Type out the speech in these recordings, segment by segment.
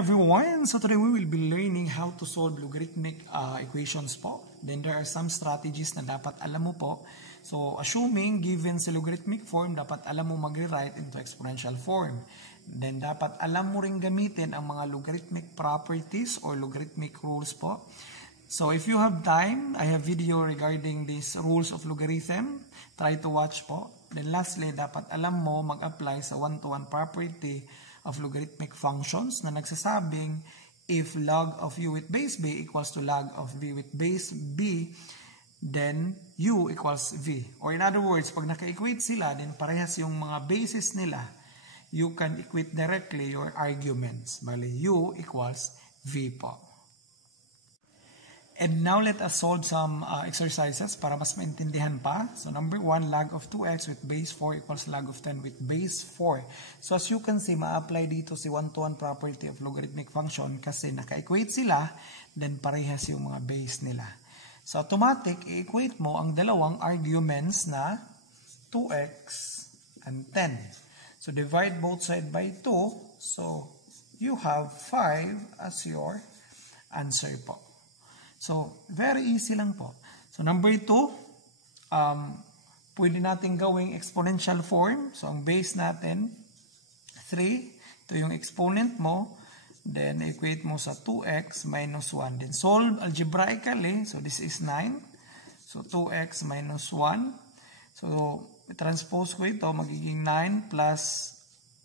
everyone! So today we will be learning how to solve logarithmic equations po. Then there are some strategies na dapat alam mo po. So assuming given sa logarithmic form, dapat alam mo mag-rewrite into exponential form. Then dapat alam mo rin gamitin ang mga logarithmic properties or logarithmic rules po. So if you have time, I have video regarding these rules of logarithm. Try to watch po. Then lastly, dapat alam mo mag-apply sa one-to-one property of logarithmic functions na nagsasabing if log of u with base b equals to log of v with base b, then u equals v. Or in other words, pag naka-equate sila, then parehas yung mga bases nila, you can equate directly your arguments. Bali, u equals v po. And now let us solve some exercises para mas maintindihan pa. So number 1, log of 2x with base 4 equals log of 10 with base 4. So as you can see, ma-apply dito si one-to-one property of logarithmic function kasi naka-equate sila, then parehas yung mga base nila. So automatic, i-equate mo ang dalawang arguments na 2x and 10. So divide both sides by 2. So you have 5 as your answer po. So, very easy lang po. So, number 2, pwede natin gawing exponential form. So, ang base natin, 3. Ito yung exponent mo. Then, equate mo sa 2x minus 1. Then, solve algebraically. So, this is 9. So, 2x minus 1. So, transpose ko ito. Magiging 9 plus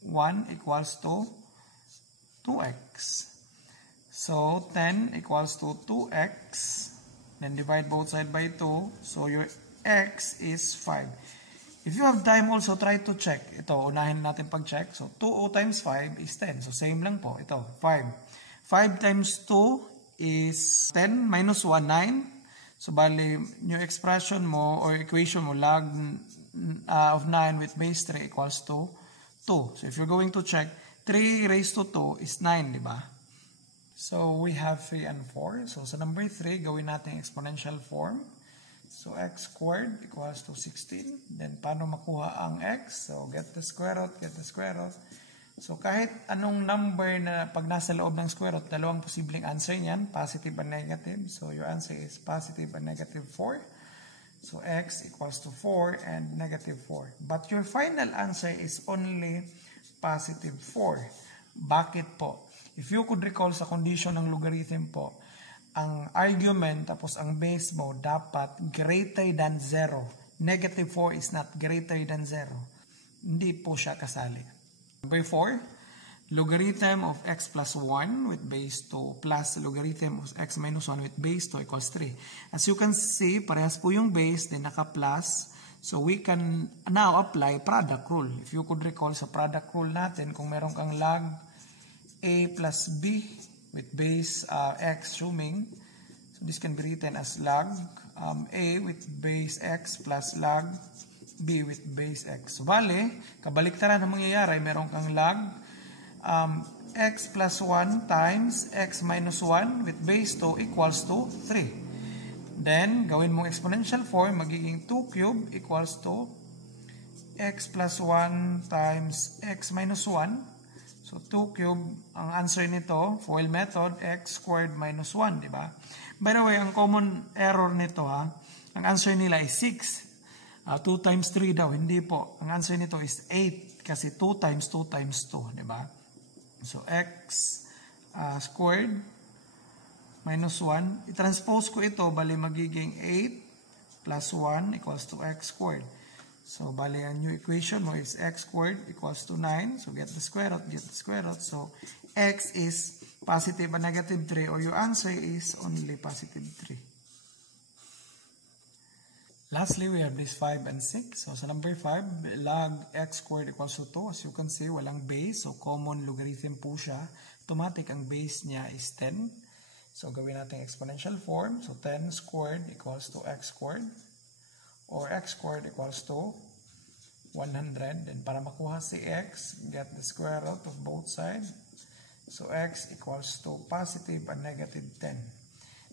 1 equals to 2x. So, 10 equals to 2x. Then, divide both sides by 2. So, your x is 5. If you have time also, try to check. Ito, unahin natin pag-check. So, 2 times 5 is 10. So, same lang po. Ito, 5. 5 times 2 is 10 minus 1, 9. So, bali, yung expression mo or equation mo, log of 9 with base 3 equals to 2. So, if you're going to check, 3 raised to 2 is 9, di ba? So, we have 3 and 4. So, sa number 3, gawin natin exponential form. So, x squared equals to 16. Then, paano makuha ang x? So, get the square root, get the square root. So, kahit anong number na pag nasa loob ng square root, dalawang posibleng answer niyan, positive and negative. So, your answer is positive and negative 4. So, x equals to 4 and negative 4. But your final answer is only positive 4. Bakit po? If you could recall sa condition ng logarithm po, ang argument tapos ang base mo dapat greater than 0. Negative 4 is not greater than 0. Hindi po siya kasali. Number 4, logarithm of x plus 1 with base 2 plus logarithm of x minus 1 with base 2 equals 3. As you can see, parehas po yung base, then naka-plus. So we can now apply product rule. If you could recall sa product rule natin, kung meron kang log a plus b with base x assuming, so this can be written as log a with base x plus log b with base x. So bale, kabaliktaran ang mangyayari, meron kang log x plus 1 times x minus 1 with base 2 equals to 3. Then, gawin mong exponential form, magiging 2 cube equals to x plus 1 times x minus 1. So, 2 cube, ang answer nito, FOIL method, x squared minus 1, di ba? By the way, ang common error nito, ang answer nila is 6. 2 times 3 daw, hindi po. Ang answer nito is 8, kasi 2 times 2 times 2, di ba? So, x squared minus 1. I-transpose ko ito, bali magiging 8 plus 1 equals to x squared. So, bali, ang new equation mo is x squared equals to 9. So, get the square root, get the square root. So, x is positive and negative 3 or your answer is only positive 3. Lastly, we have this 5 and 6. So, sa number 5, log x squared equals to 2. As you can see, walang base. So, common logarithm po siya. Automatic, ang base niya is 10. So, gawin natin exponential form. So, 10 squared equals to x squared. Or x squared equals to 100. Then para makuha si x, get the square root of both sides. So x equals to positive and negative 10.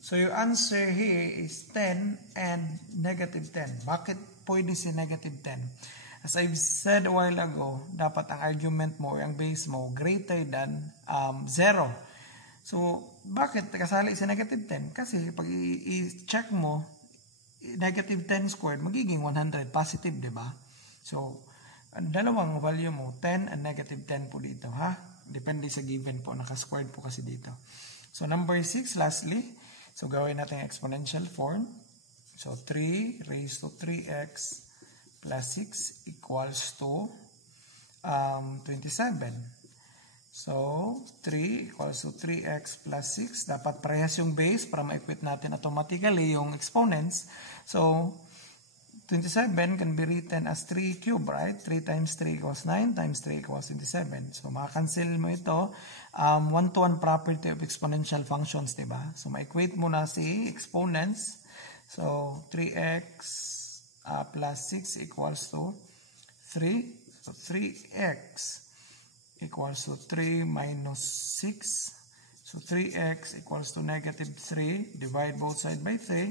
So your answer here is 10 and negative 10. Bakit pwede si negative 10? As I've said a while ago, dapat ang argument mo or ang base mo greater than 0. So, bakit kasali sa negative 10? Kasi pag i-check mo, negative 10 squared, magiging 100 positive, di ba? So, dalawang value mo, 10 and negative 10 po dito, ha? Depende sa given po, naka-squared po kasi dito. So, number 6, lastly, so gawin natin exponential form. So, 3 raised to 3x plus 6 equals to 27. So, 3 equals to 3x plus 6. Dapat parehas yung base para ma-equate natin automatically yung exponents. So, 27 can be written as 3 cube, right? 3 times 3 equals 9 times 3 equals 27. So, maka-cancel mo ito. One-to-one property of exponential functions, diba? So, ma-equate mo na si exponents. So, 3x plus 6 equals to 3. So, 3x equals to 3 minus 6. So 3x equals to negative 3. Divide both sides by 3.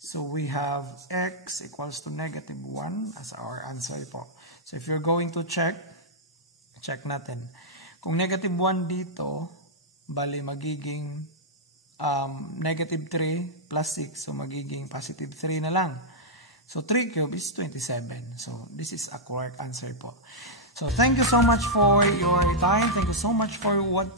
So we have x equals to negative 1 as our answer po. So if you're going to check natin. Kung negative 1 dito, bali magiging negative 3 plus 6. So magiging positive 3 na lang. So 3 cube is 27. So this is a correct answer po. So thank you so much for your time. Thank you so much for watching.